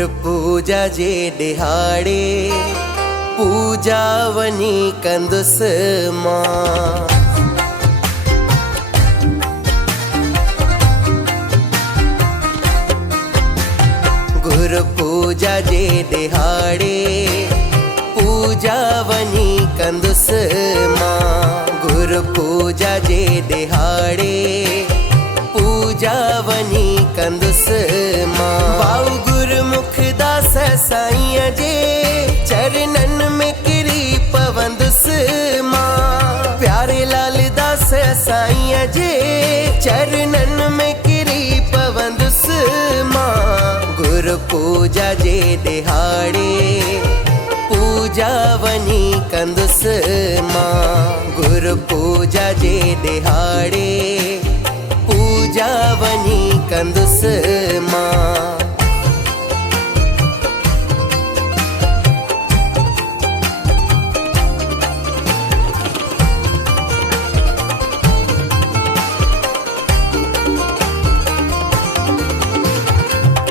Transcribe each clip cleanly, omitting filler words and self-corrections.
गुर पूजा जे दिहाड़े पूजा वनी कंदुस मां। गुर पूजा जे दिहाड़े पूजा वनी कंदुस मां। गुर पूजा जे दिहाड़े पूजा वनी कंदुस मां। बाऊ गुरमुख दास साईं जे चरणन में किरी पवंदुस मां। प्यारे लाल दास साईं जे चरणन में किरी पवंदुस मां। गुर पूजा जे दिहाड़े पूजा वनी कंदुस मां। गुर पूजा जे दिहाड़े पूजा वनी कंदुस मां।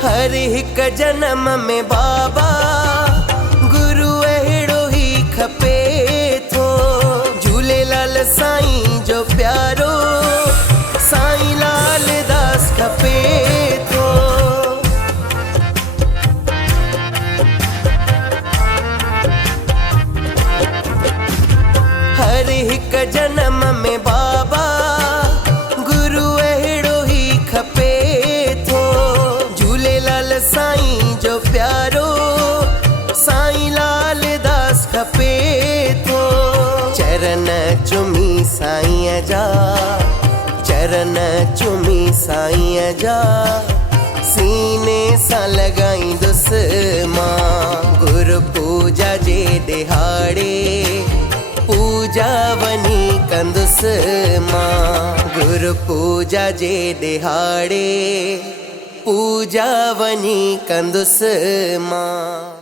हर हिक जन्म में बाबा गुरु अहिड़ो ही खपे थो। झूलेलाल साईं जो प्यारो साईं लाल दास खपे थो। हर हिक जन्म में बाबा गुरु अहिड़ो ही खपे थो। झूलेलाल साईं जो प्यारो साईं लाल दास खपे थो। चरण चुमी साईं जा चरण चुमी साईं जा सीने सां लॻाईंदुस मां। गुर पूजा जे दिहाड़े पूजा वनी कंदुस मां। गुर पूजा जे दिहाड़े पूजा वनी कंदुस मां।